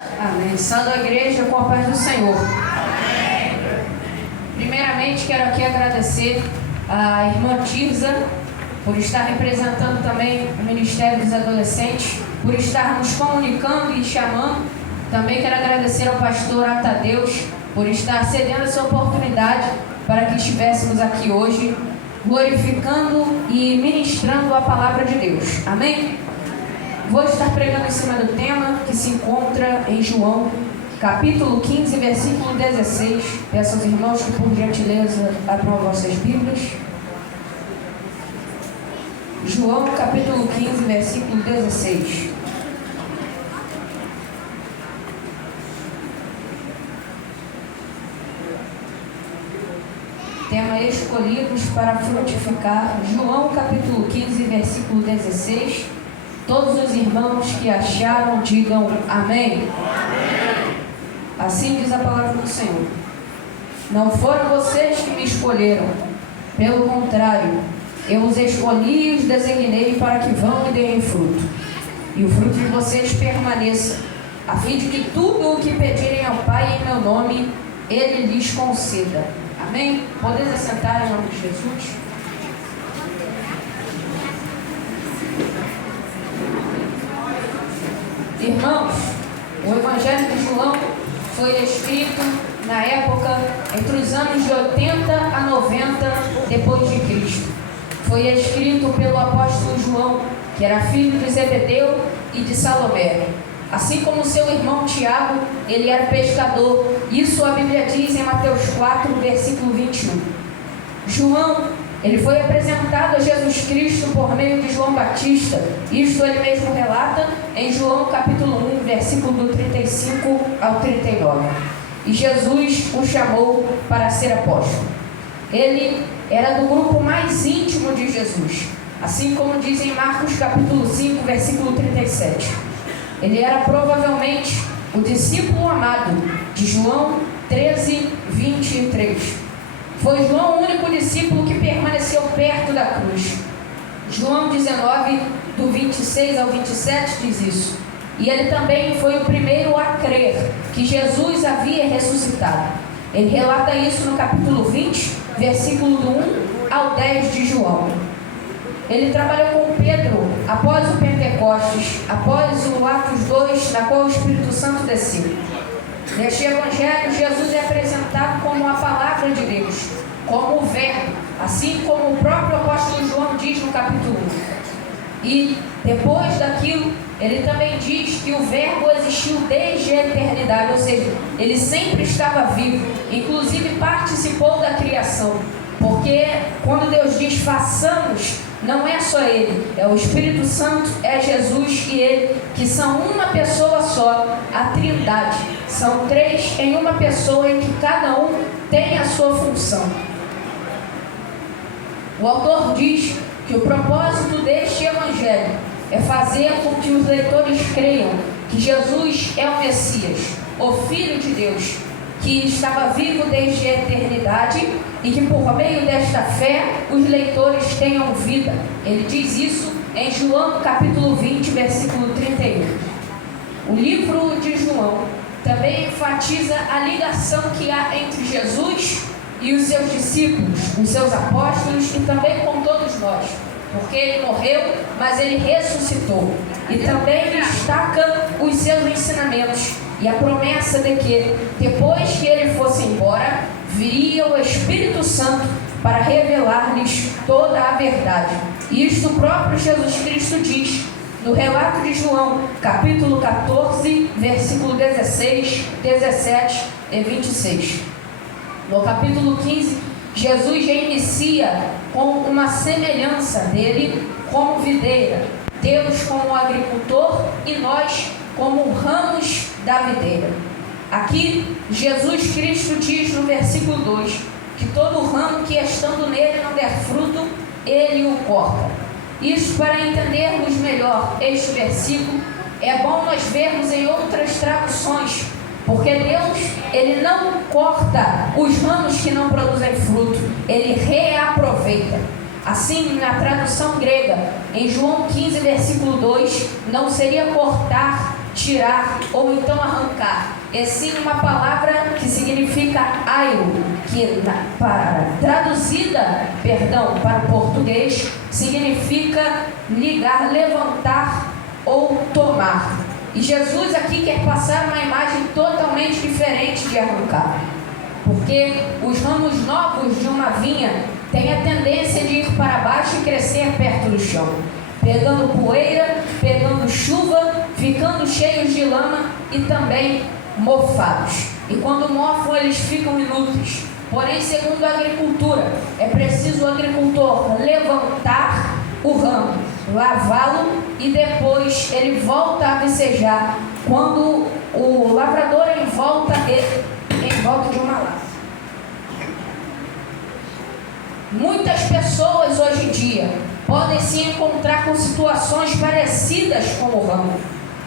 Amém. Salve a igreja com a paz do Senhor. Amém. Primeiramente, quero aqui agradecer a irmã Tirza por estar representando também o Ministério dos Adolescentes, por estar nos comunicando e chamando. Também quero agradecer ao pastor Atadeus por estar cedendo essa oportunidade para que estivéssemos aqui hoje, glorificando e ministrando a palavra de Deus. Amém? Vou estar pregando em cima do tema que se encontra em João, capítulo 15, versículo 16. Peço aos irmãos que, por gentileza, abram vossas Bíblias. João, capítulo 15, versículo 16. Tema escolhidos para frutificar. João, capítulo 15, versículo 16. Todos os irmãos que acharam, digam amém. Amém. Assim diz a palavra do Senhor. Não foram vocês que me escolheram, pelo contrário, eu os escolhi e os designei para que vão e deem fruto, e o fruto de vocês permaneça, a fim de que tudo o que pedirem ao Pai em meu nome, Ele lhes conceda. Amém? Podeis assentar em nome de Jesus. Irmãos, o Evangelho de João foi escrito na época entre os anos de 80 a 90 depois de Cristo. Foi escrito pelo apóstolo João, que era filho de Zebedeu e de Salomé. Assim como seu irmão Tiago, ele era pescador. Isso a Bíblia diz em Mateus 4, versículo 21. João, ele foi apresentado a Jesus Cristo por meio de João Batista. Isto ele mesmo relata em João capítulo 1, versículo do 35 ao 39. E Jesus o chamou para ser apóstolo. Ele era do grupo mais íntimo de Jesus, assim como diz em Marcos capítulo 5, versículo 37. Ele era provavelmente o discípulo amado de João 13, 23. Foi João o único discípulo que permaneceu perto da cruz. João 19, do 26 ao 27 diz isso. E ele também foi o primeiro a crer que Jesus havia ressuscitado. Ele relata isso no capítulo 20, versículo do 1 ao 10 de João. Ele trabalhou com Pedro após o Pentecostes, após o Atos 2, na qual o Espírito Santo desceu. Neste Evangelho, Jesus é apresentado como a palavra de Deus, como o Verbo, assim como o próprio apóstolo João diz no capítulo 1. E depois daquilo, ele também diz que o Verbo existiu desde a eternidade, ou seja, ele sempre estava vivo, inclusive participou da criação, porque quando Deus diz façamos, não é só Ele, é o Espírito Santo, é Jesus e Ele, que são uma pessoa só, a Trindade. São três em uma pessoa em que cada um tem a sua função. O autor diz que o propósito deste Evangelho é fazer com que os leitores creiam que Jesus é o Messias, o Filho de Deus, que estava vivo desde a eternidade e que por meio desta fé os leitores tenham vida. Ele diz isso em João capítulo 20, versículo 31. O livro de João também enfatiza a ligação que há entre Jesus e os seus discípulos, os seus apóstolos e também com todos nós, porque ele morreu, mas ele ressuscitou. E também destaca os seus ensinamentos e a promessa de que, depois que ele fosse embora, viria o Espírito Santo para revelar-lhes toda a verdade. E isto o próprio Jesus Cristo diz no relato de João, capítulo 14, versículo 16, 17 e 26. No capítulo 15, Jesus já inicia com uma semelhança dele como videira, Deus como agricultor e nós como ramos da videira. Aqui, Jesus Cristo diz no versículo 2, que todo ramo que estando nele não der fruto, ele o corta. Isso, para entendermos melhor este versículo, é bom nós vermos em outras traduções, porque Deus, ele não corta os ramos que não produzem fruto, ele reaproveita. Assim, na tradução grega, em João 15, versículo 2, não seria cortar, tirar ou então arrancar e sim uma palavra que significa aio, que traduzida, para o português, significa ligar, levantar ou tomar. E Jesus aqui quer passar uma imagem totalmente diferente de arrancar, porque os ramos novos de uma vinha têm a tendência de ir para baixo e crescer perto do chão, pegando poeira, pegando chuva, ficando cheios de lama e também mofados. E quando mofam, eles ficam inúteis. Porém, segundo a agricultura, é preciso o agricultor levantar o ramo, lavá-lo e depois ele volta a vicejar quando o lavrador em volta de uma lata. Muitas pessoas hoje em dia podem se encontrar com situações parecidas com o ramo,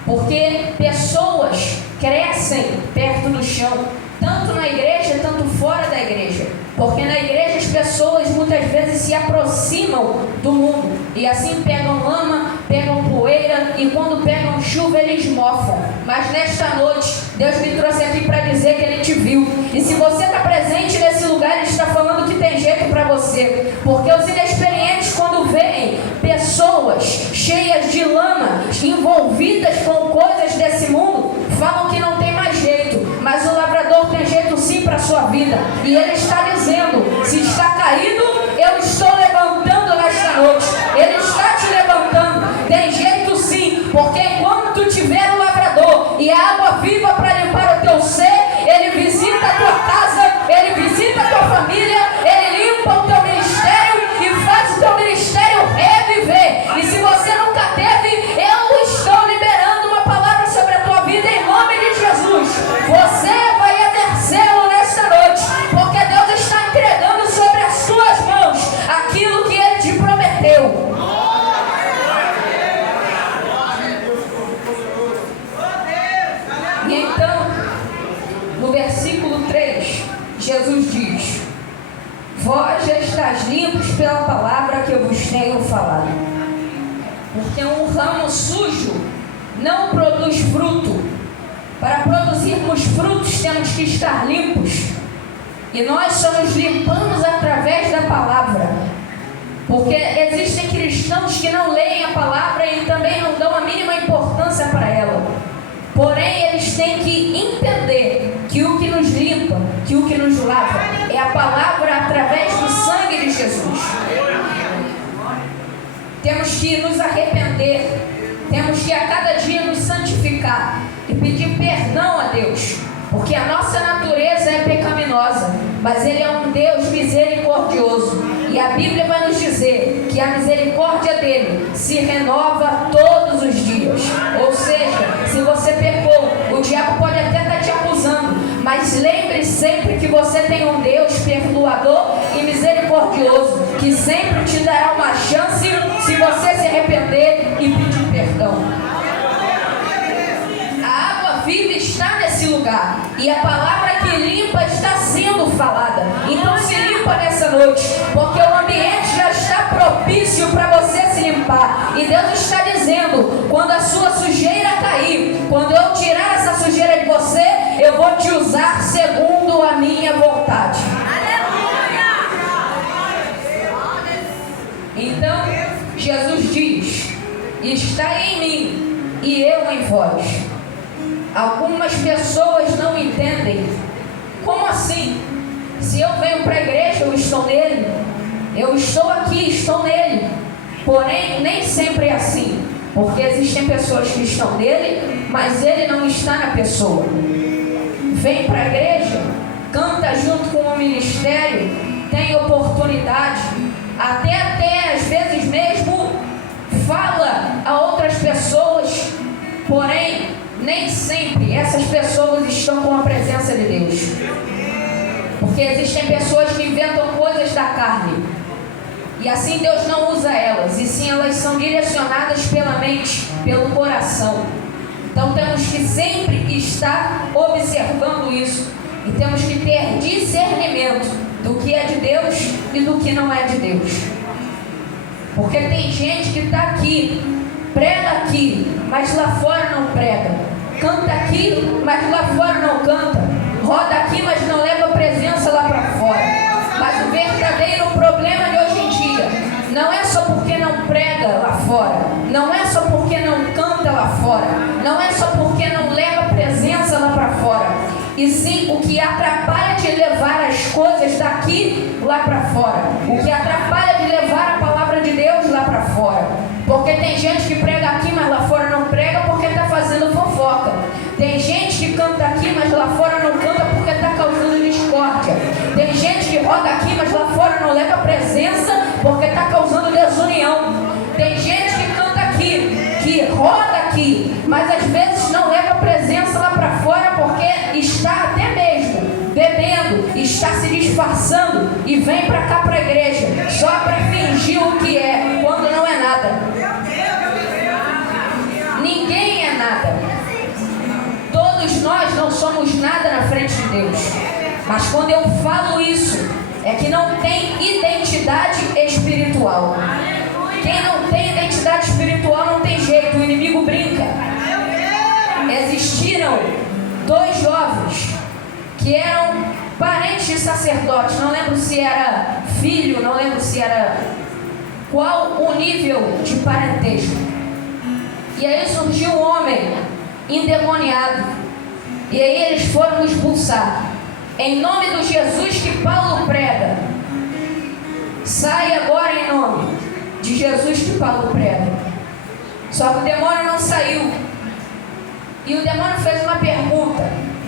porque pessoas crescem perto do chão, tanto na igreja, tanto fora da igreja. Porque na igreja as pessoas muitas vezes se aproximam do mundo e assim pegam lama, pegam poeira e quando pegam chuva eles mofam. Mas nesta noite Deus me trouxe aqui para dizer que Ele te viu. E se você está presente nesse lugar, Ele está falando que tem jeito para você. Porque os inexperientes, quando veem pessoas cheias de lama, envolvidas com coisas desse mundo, falam que não tem mais jeito. Mas o lavrador tem jeito sim para a sua vida. E Ele está dizendo: se está caído, eu estou levantando nesta noite. Ele está te levantando. Tem jeito sim, porque enquanto tu tiver o lavrador e a água viva para limpar o teu ser, Ele visita a tua casa, Ele visita a tua família, Ele limpa o teu ministério e faz o teu ministério reviver. E se você nunca teve, eu estou liberando uma palavra sobre a tua vida em nome de Jesus. Você vai exercê-lo nesta noite, porque Deus está entregando sobre as suas mãos aquilo que Ele te prometeu. E então, no versículo 3, Jesus diz: vós já estáis limpos pela palavra que eu vos tenho falado. Porque um ramo sujo não produz fruto. Para produzirmos frutos temos que estar limpos. E nós só nos limpamos através da palavra. Porque existem cristãos que não leem a palavra e também não dão a mínima importância para ela. Porém, eles têm que entender que o que nos limpa, que o que nos lava, é a palavra através do sangue de Jesus. Temos que nos arrepender, temos que a cada dia nos santificar e pedir perdão a Deus, porque a nossa natureza é pecaminosa, mas Ele é um Deus misericordioso. E a Bíblia vai nos dizer que a misericórdia dele se renova todos os dias. Ou seja, se você pecou, o diabo pode até estar te acusando, mas lembre sempre que você tem um Deus perdoador e misericordioso, que sempre te dará uma chance se você se arrepender e pedir perdão. A água viva está nesse lugar e a palavra que limpa está sendo falada. Então se limpa nessa noite, porque o ambiente já está propício para você se limpar. E Deus está dizendo: quando a sua sujeira cair, quando eu tirar essa sujeira de você, eu vou te usar segundo a minha vontade. Então Jesus diz: está em mim e eu em vós. Algumas pessoas não entendem. Como assim? Se eu venho para a igreja, eu estou nele. Eu estou aqui, estou nele. Porém, nem sempre é assim. Porque existem pessoas que estão nele, mas ele não está na pessoa. Vem para a igreja, canta junto com o ministério, tem oportunidade, até às vezes mesmo fala a outras pessoas, porém nem sempre essas pessoas estão com a presença de Deus. Porque existem pessoas que inventam coisas da carne, e assim Deus não usa elas, e sim elas são direcionadas pela mente, pelo coração. Então temos que sempre estar observando isso, e temos que ter discernimento do que é de Deus e do que não é de Deus. Porque tem gente que está aqui, prega aqui, mas lá fora não prega. canta aqui, mas lá fora não canta, roda aqui, mas não leva a presença lá para fora. Mas o verdadeiro problema de hoje em dia não é só porque não prega lá fora, não é só porque não canta lá fora, não é só porque não leva a presença lá para fora, e sim o que atrapalha de levar as coisas daqui lá para fora, o que atrapalha de levar a palavra de Deus lá para fora. Porque tem gente que prega aqui, mas lá fora não prega porque está fazendo fofoca. Tem gente que canta aqui, mas lá fora não canta porque está causando discórdia. Tem gente que roda aqui, mas lá fora não leva a presença porque está causando desunião. Tem gente que canta aqui, que roda aqui, mas às vezes não leva a presença lá para fora porque está até mesmo bebendo, está se disfarçando e vem para cá para a igreja só para fingir o que é, quando não é nada. Ninguém é nada. Todos nós não somos nada na frente de Deus. Mas quando eu falo isso, é que não tem identidade espiritual. Quem não tem identidade espiritual não tem jeito, o inimigo brinca. Existiram 2 jovens que eram parentes de sacerdotes, não lembro se era filho, não lembro se era qual o nível de parentesco. E aí surgiu um homem endemoniado, e aí eles foram expulsar. Em nome do Jesus que Paulo prega, sai agora em nome de Jesus que Paulo prega. Só que o demônio não saiu. E o demônio fez uma pergunta: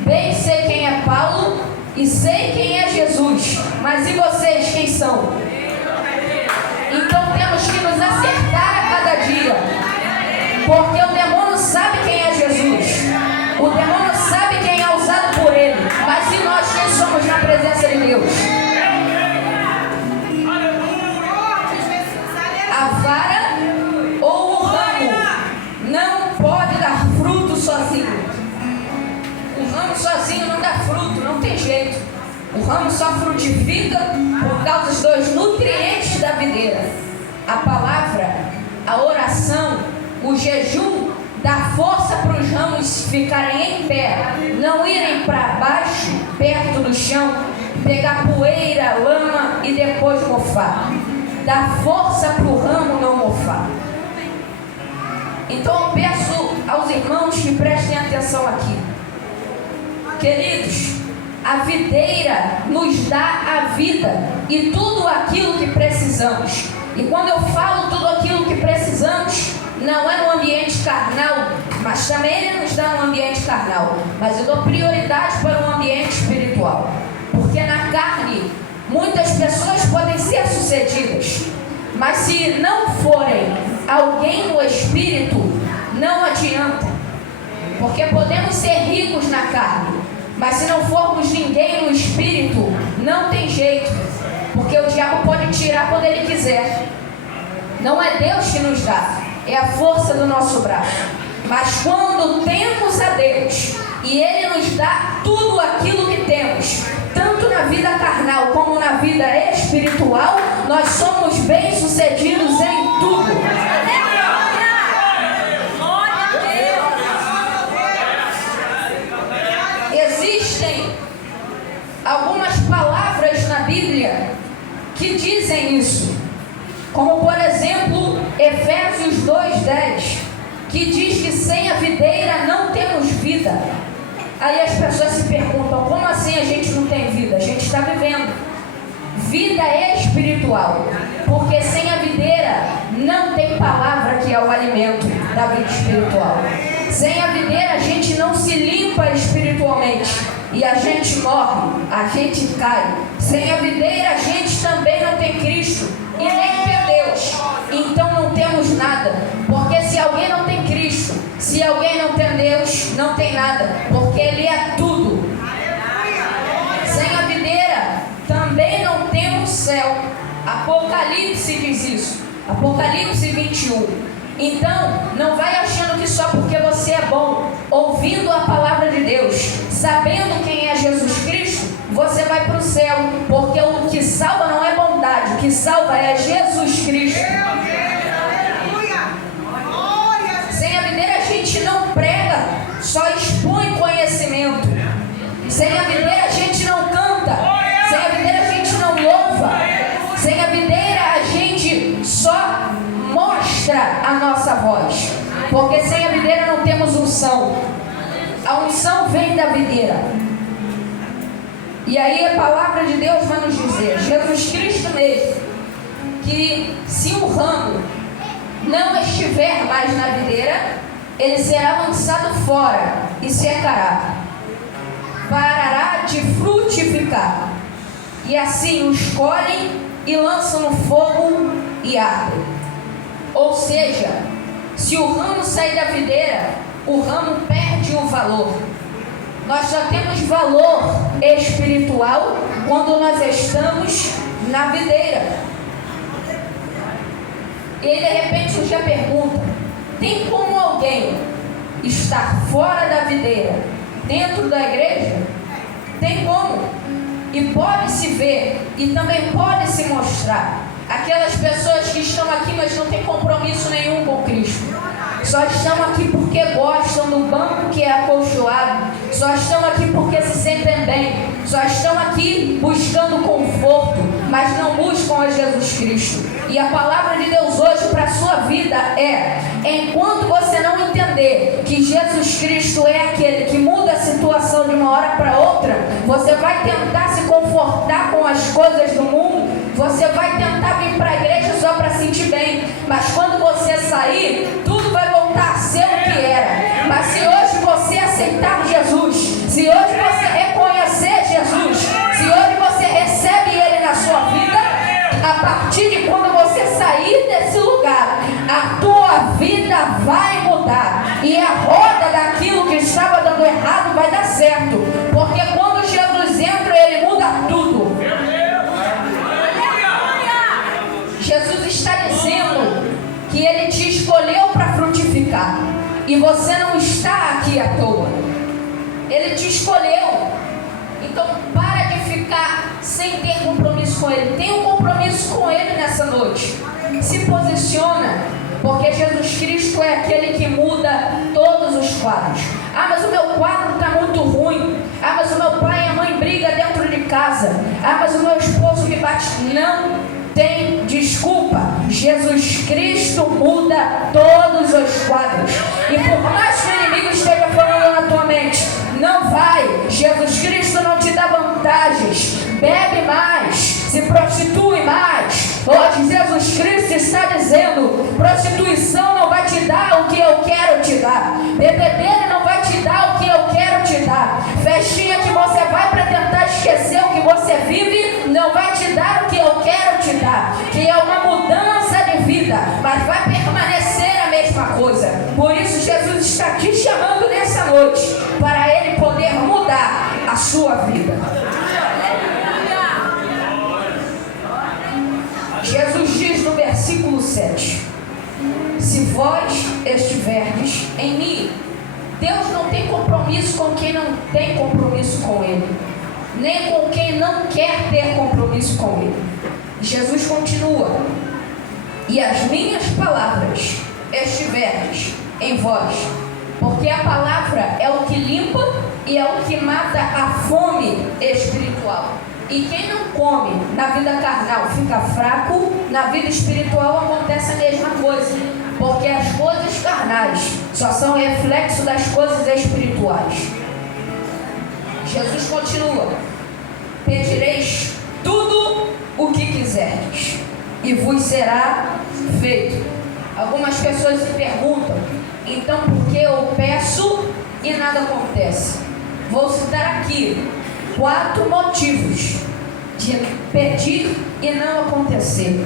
bem sei quem é Paulo e sei quem é Jesus, mas e vocês quem são? Então temos que nos acertar a cada dia, porque o demônio sabe quem é Jesus, o demônio sabe quem é usado por ele, mas e nós quem somos na presença de Deus? A vara ou o ramo não pode dar fruto sozinho. O ramo sozinho não dá fruto, não tem jeito. O ramo só frutifica por causa dos nutrientes da videira. A palavra, a oração, o jejum dá força para os ramos ficarem em pé, não irem para baixo, perto do chão, pegar poeira, lama e depois mofar. Dá força para o ramo não mofar. Então eu peço aos irmãos que prestem atenção aqui. Queridos, a videira nos dá a vida e tudo aquilo que precisamos. E quando eu falo tudo aquilo que precisamos, não é no ambiente carnal, mas também ele nos dá um ambiente carnal. Mas eu dou prioridade para um ambiente espiritual. Porque na carne, muitas pessoas podem ser sucedidas, mas se não forem alguém no espírito, não adianta. Porque podemos ser ricos na carne, mas se não formos ninguém no espírito, não tem jeito. Porque o diabo pode tirar quando ele quiser. Não é Deus que nos dá, é a força do nosso braço. Mas quando temos a Deus e Ele nos dá tudo aquilo que temos, tanto na vida carnal como na vida espiritual, nós somos bem-sucedidos em tudo. Existem algumas palavras na Bíblia que dizem isso, como por exemplo Efésios 2:10, que diz que sem a videira não temos vida. Aí as pessoas se perguntam: como assim a gente não tem vida? A gente está vivendo. Vida é espiritual, porque sem a videira não tem palavra, que é o alimento da vida espiritual. Sem a videira a gente não se limpa espiritualmente e a gente morre, a gente cai. Sem a videira a gente também não tem Cristo e nem tem Deus, então não temos nada. Porque se alguém não tem Cristo, se alguém não tem Deus, não tem nada, porque Ele é tudo. Sem a videira também não temos céu. Apocalipse diz isso, Apocalipse 21. Então, não vai achando que só porque você é bom, ouvindo a palavra de Deus, sabendo quem é Jesus Cristo, você vai para o céu, porque o que salva não é bondade, o que salva é Jesus Cristo. Sem a videira a gente não prega, só espera. unção vem da videira. E aí a palavra de Deus vai nos dizer, Jesus Cristo mesmo, que se um ramo não estiver mais na videira, ele será lançado fora e secará, parará de frutificar. E assim os colhem e lançam no fogo e ardem. Ou seja, se o ramo sair da videira, o ramo perde o valor. Nós só temos valor espiritual quando nós estamos na videira. E aí de repente você já pergunta, tem como alguém estar fora da videira dentro da igreja? Tem como. E pode se ver e também pode se mostrar. Aquelas pessoas que estão aqui, mas não têm compromisso nenhum com Cristo. Só estão aqui porque gostam do banco que é acolchoado. Só estão aqui porque se sentem bem. Só estão aqui buscando conforto, mas não buscam a Jesus Cristo. E a palavra de Deus hoje para a sua vida é: enquanto você não entender que Jesus Cristo é aquele que muda a situação de uma hora para outra, você vai tentar se confortar com as coisas do mundo. Você vai tentar vir para a igreja só para sentir bem, mas quando você sair, tudo vai voltar a ser o que era. Mas se hoje você aceitar Jesus, se hoje você reconhecer Jesus, se hoje você recebe Ele na sua vida, a partir de quando você sair desse lugar, a tua vida vai mudar, e a roda daquilo que estava dando errado vai dar certo, porque quando Jesus entra, Ele muda tudo. Jesus está dizendo que Ele te escolheu para frutificar, e você não está aqui à toa. Ele te escolheu. Então para de ficar sem ter compromisso com Ele. Tenha um compromisso com Ele nessa noite. Se posiciona, porque Jesus Cristo é aquele que muda todos os quadros. Ah, mas o meu quadro está muito ruim. Ah, mas o meu pai e a mãe brigam dentro de casa. Ah, mas o meu esposo me bate. Não tem desculpa. Jesus Cristo muda todos os quadros. E por mais que o inimigo esteja falando na tua mente, não vai, Jesus Cristo não te dá vantagens. Bebe mais, se prostitui mais. Hoje Jesus Cristo está dizendo: prostituição não vai te dar o que eu quero te dar. Bebedeira não vai te dar o que eu quero te dar. Festinha que você vai para tentar esquecer o que você vive, não vai te dar o que eu quero te dar, que é uma mudança de vida, mas vai permanecer a mesma coisa. Por isso Jesus está te chamando nessa noite, para Ele poder mudar a sua vida. Jesus diz no versículo 7: se vós estiverdes em mim. Deus não tem compromisso com quem não tem compromisso com Ele, nem com quem não quer ter compromisso com Ele. Jesus continua: e as minhas palavras estiverdes em vós. Porque a palavra é o que limpa e é o que mata a fome espiritual. E quem não come na vida carnal fica fraco, na vida espiritual acontece a mesma coisa. Porque as coisas carnais só são reflexo das coisas espirituais. Jesus continua: pedireis tudo o que quiserdes, e vos será feito. Algumas pessoas se perguntam: então por que eu peço e nada acontece? Vou citar aqui 4 motivos de pedir e não acontecer,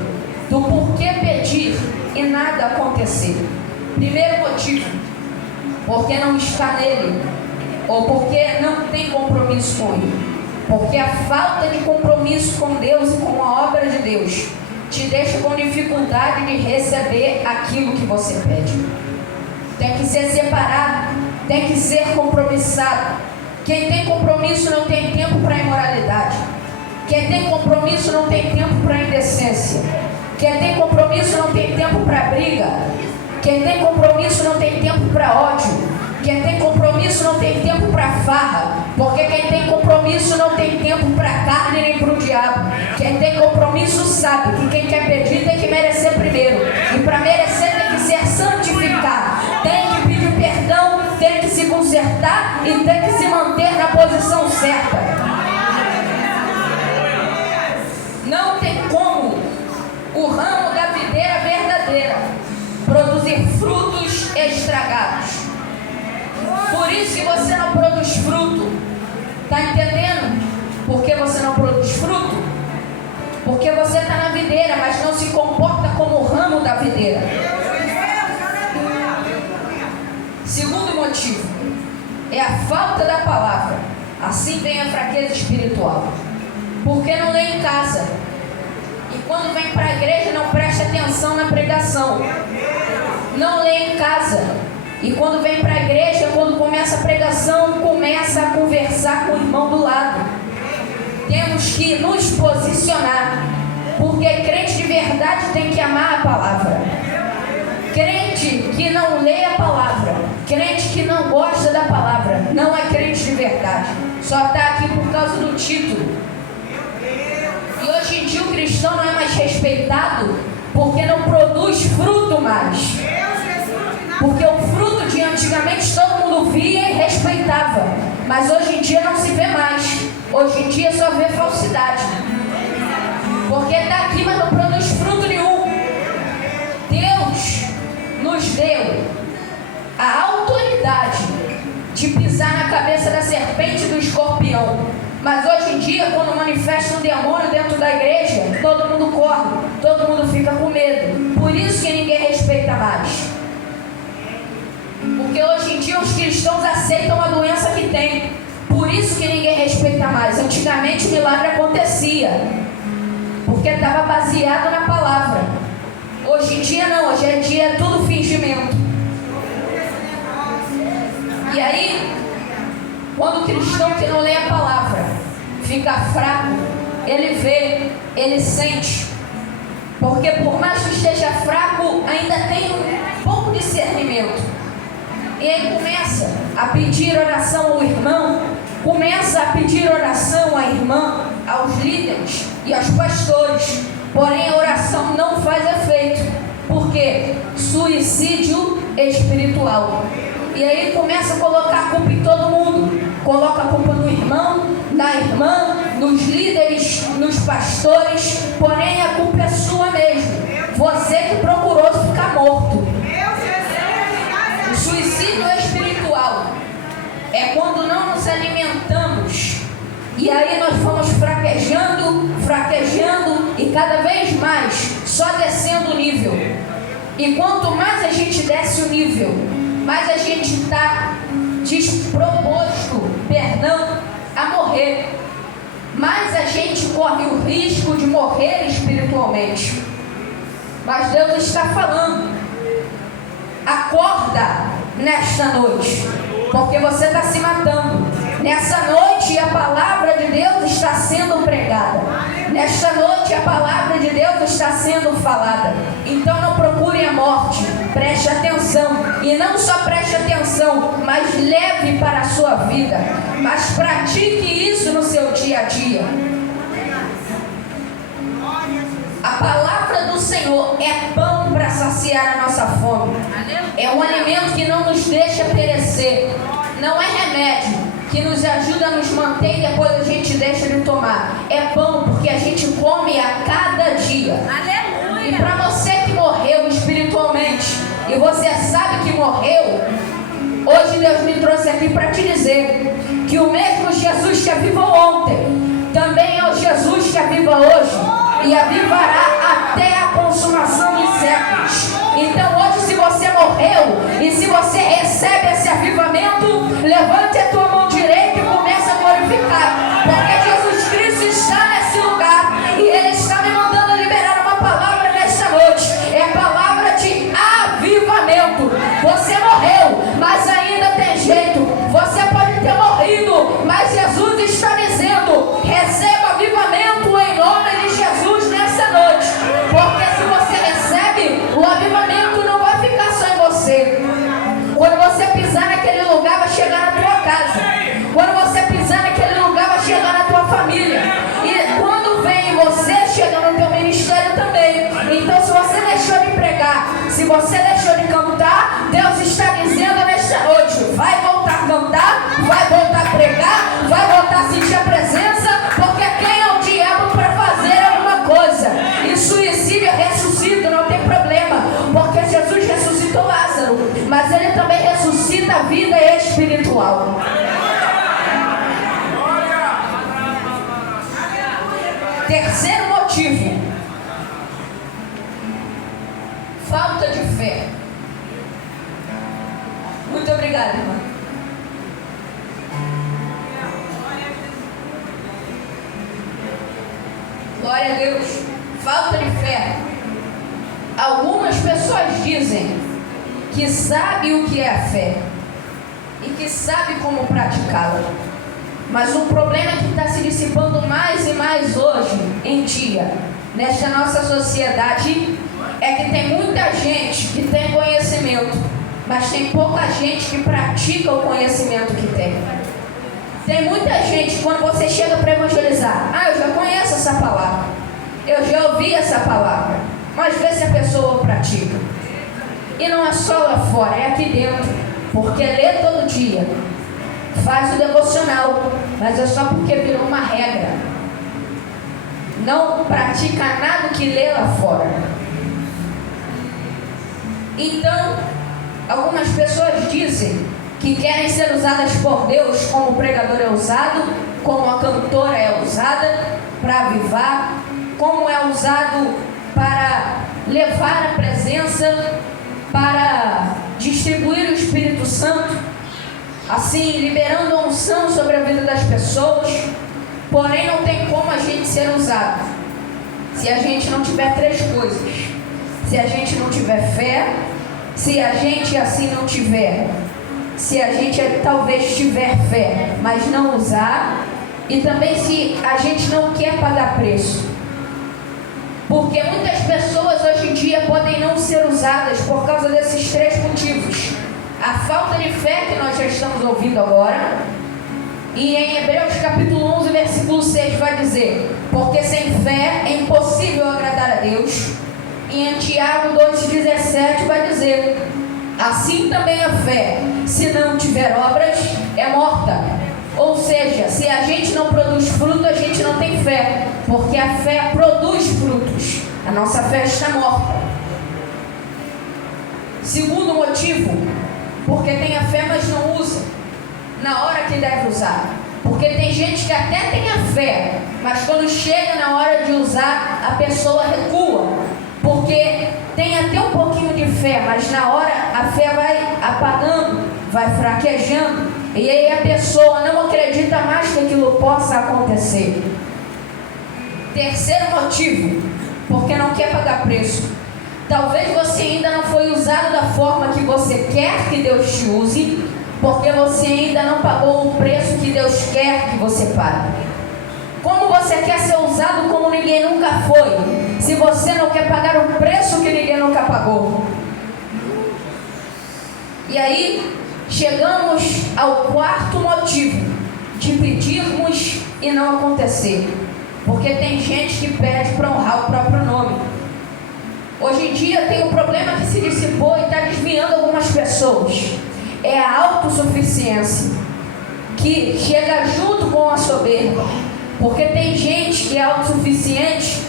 do porquê pedir e nada acontecer. Primeiro motivo: porque não está nele, ou porque não tem compromisso com ele. Porque a falta de compromisso com Deus e com a obra de Deus te deixa com dificuldade de receber aquilo que você pede. Tem que ser separado, tem que ser compromissado. Quem tem compromisso não tem tempo para imoralidade. Quem tem compromisso não tem tempo para indecência. Quem tem compromisso não tem tempo para briga. Quem tem compromisso não tem tempo para ódio. Quem tem compromisso não tem tempo para farra. Porque quem tem compromisso não tem tempo para carne nem para o diabo. Quem tem compromisso sabe que quem quer pedir tem que merecer primeiro. E para merecer tem que ser santificado. Tem que pedir perdão, tem que se consertar e tem que Porque você está na videira, mas não se comporta como o ramo da videira. Segundo motivo é a falta da palavra. Assim vem a fraqueza espiritual. Porque não lê em casa. E quando vem para a igreja não presta atenção na pregação. Não lê em casa. E quando vem para a igreja, quando começa a pregação, começa a conversar com o irmão do lado. Temos que nos posicionar. Porque crente de verdade tem que amar a palavra. Crente que não lê a palavra, crente que não gosta da palavra, não é crente de verdade. Só está aqui por causa do título. E hoje em dia o cristão não é mais respeitado porque não produz fruto mais. Porque o fruto de antigamente todo mundo via e respeitava. Mas hoje em dia não se vê mais. Hoje em dia só vê falsidade. Porque está aqui, mas não produz fruto nenhum. Deus nos deu a autoridade de pisar na cabeça da serpente e do escorpião. Mas hoje em dia, quando manifesta um demônio dentro da igreja, todo mundo corre, todo mundo fica com medo. Por isso que ninguém respeita mais. Porque hoje em dia os cristãos aceitam a doença que tem. Por isso que ninguém respeita mais. Antigamente o milagre acontecia, porque estava baseado na palavra. Hoje em dia não, hoje em dia é tudo fingimento. E aí, quando o cristão que não lê a palavra fica fraco, ele vê, ele sente. Porque por mais que esteja fraco, ainda tem um pouco de discernimento. E aí começa a pedir oração ao irmão, começa a pedir oração à irmã, aos líderes e aos pastores. Porém a oração não faz efeito. Por quê? Suicídio espiritual. E aí começa a colocar a culpa em todo mundo. Coloca a culpa no irmão, na irmã, nos líderes, nos pastores. Porém a culpa é sua mesmo. Você que procurou ficar morto. O suicídio espiritual é quando não nos alimentamos. E aí nós vamos fraquejando e cada vez mais só descendo o nível. E quanto mais a gente desce o nível, mais a gente está disposto, a morrer. Mais a gente corre o risco de morrer espiritualmente. Mas Deus está falando: acorda nesta noite, porque você está se matando. Nessa noite a palavra de Deus está sendo pregada. Nesta noite a palavra de Deus está sendo falada. Então não procure a morte, preste atenção. E não só preste atenção, mas leve para a sua vida. Mas pratique isso no seu dia a dia. A palavra do Senhor é pão para saciar a nossa fome. É um alimento que não nos deixa perecer. Não é remédio que nos ajuda a nos manter e depois a gente deixa de tomar. É pão porque a gente come a cada dia. Aleluia. E para você que morreu espiritualmente e você sabe que morreu, hoje Deus me trouxe aqui para te dizer que o mesmo Jesus que avivou ontem também é o Jesus que aviva hoje e avivará até a consumação dos séculos. Então hoje, se você morreu e se você recebe esse avivamento, levante a tua mão direita e comece a glorificar, porque Jesus Cristo está nesse lugar e Ele está me mandando liberar uma palavra nesta noite. É palavra de avivamento. Você morreu, mas ainda tem jeito. Você pode ter morrido, mas Jesus está dizendo: receba avivamento em nome de Jesus nessa noite. Porque se você recebe, o avivamento não vai ficar só em você. Quando você pisar naquele lugar, vai chegar na tua casa. Quando você pisar naquele lugar, vai chegar na tua família. E quando vem em você, chega no teu ministério também. Então, se você deixou de pregar, se você deixou de cantar, Deus está dizendo nesta noite: vai voltar a cantar, vai voltar a pregar, vai voltar a sentir a presença, porque quem é o diabo para fazer alguma coisa? E suicídio ressuscita, não tem problema, porque Jesus ressuscitou Lázaro, mas Ele também ressuscita a vida espiritual. Terceiro motivo motivo: falta de fé. Muito obrigada, irmã. Glória a Deus. Falta de fé. Algumas pessoas dizem que sabe o que é a fé e que sabe como praticá-la, mas o problema que está se dissipando mais e mais hoje em dia, nesta nossa sociedade, é que tem muita gente que tem conhecimento, mas tem pouca gente que pratica o conhecimento que tem. Tem muita gente, quando você chega para evangelizar, eu já conheço essa palavra, eu já ouvi essa palavra, mas vê se a pessoa pratica. E não é só lá fora, é aqui dentro, porque lê todo dia, faz o devocional, mas é só porque virou uma regra. Não pratica nada que lê lá fora. Então, algumas pessoas dizem que querem ser usadas por Deus, como o pregador é usado, como a cantora é usada para avivar, como é usado para levar a presença, para distribuir o Espírito Santo, assim liberando a unção sobre a vida das pessoas. Porém, não tem como a gente ser usado se a gente não tiver três coisas: se a gente não tiver fé, se a gente assim não tiver, se a gente talvez tiver fé, mas não usar, e também se a gente não quer pagar preço. Porque muitas pessoas hoje em dia podem não ser usadas por causa desses três motivos: a falta de fé, que nós já estamos ouvindo agora, e em Hebreus capítulo 11, versículo 6 vai dizer: porque sem fé é impossível agradar a Deus. E em Tiago 2,17 vai dizer: assim também a fé, se não tiver obras, é morta. Ou seja, se a gente não produz fruto, a gente não tem fé, porque a fé produz frutos. A nossa fé está morta. Segundo motivo: porque tem a fé, mas não usa na hora que deve usar. Porque tem gente que até tem a fé, mas quando chega na hora de usar, a pessoa recua. Porque tem até um pouquinho de fé, mas na hora a fé vai apagando, vai fraquejando, e aí a pessoa não acredita mais que aquilo possa acontecer. Terceiro motivo: porque não quer pagar preço. Talvez você ainda não foi usado da forma que você quer que Deus te use, porque você ainda não pagou o preço que Deus quer que você pague. Como você quer ser usado como ninguém nunca foi, se você não quer pagar o preço que ninguém nunca pagou? E aí, chegamos ao quarto motivo de pedirmos e não acontecer. Porque tem gente que pede para honrar o próprio nome. Hoje em dia tem um problema que se dissipou e está desviando algumas pessoas. É a autossuficiência, que chega junto com a soberba. Porque tem gente que é autossuficiente,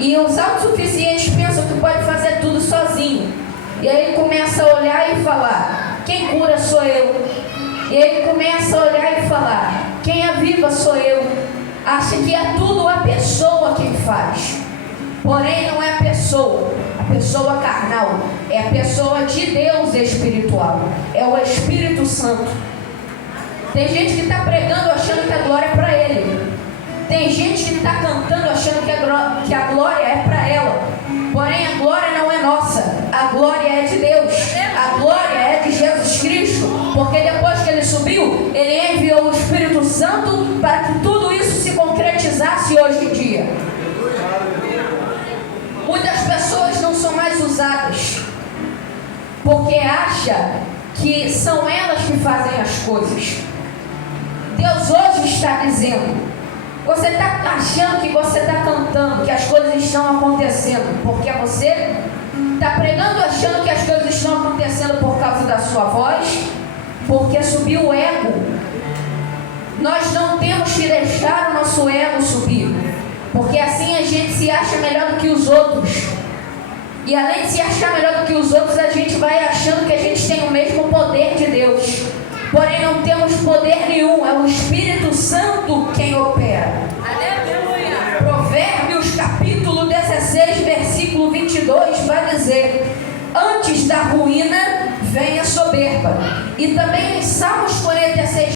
e os autossuficientes pensam que pode fazer tudo sozinho. E aí ele começa a olhar e falar: quem cura sou eu. E aí ele começa a olhar e falar: quem aviva sou eu. Acha que é tudo a pessoa quem faz. Porém, não é a pessoa carnal, é a pessoa de Deus espiritual, é o Espírito Santo. Tem gente que está pregando achando que a glória é para ele. Tem gente que está cantando achando que a glória é para ela. Porém, a glória não é nossa, a glória é de Deus, a glória é de Jesus Cristo. Porque depois que ele subiu, ele enviou o Espírito Santo para que tudo isso se concretizasse hoje em dia. Muitas pessoas não são mais usadas porque acham que são elas que fazem as coisas. Deus hoje está dizendo: você está achando que você está cantando, que as coisas estão acontecendo porque você está pregando achando que as coisas estão acontecendo por causa da sua voz, porque subiu o ego. Nós não temos que deixar o nosso ego subir, porque assim a gente se acha melhor do que os outros. E além de se achar melhor do que os outros, a gente vai achando que a gente tem o mesmo poder de Deus. Porém, não temos poder nenhum, é o Espírito Santo quem opera. Aleluia. Provérbios capítulo da ruína vem a soberba. E também em Salmos 46,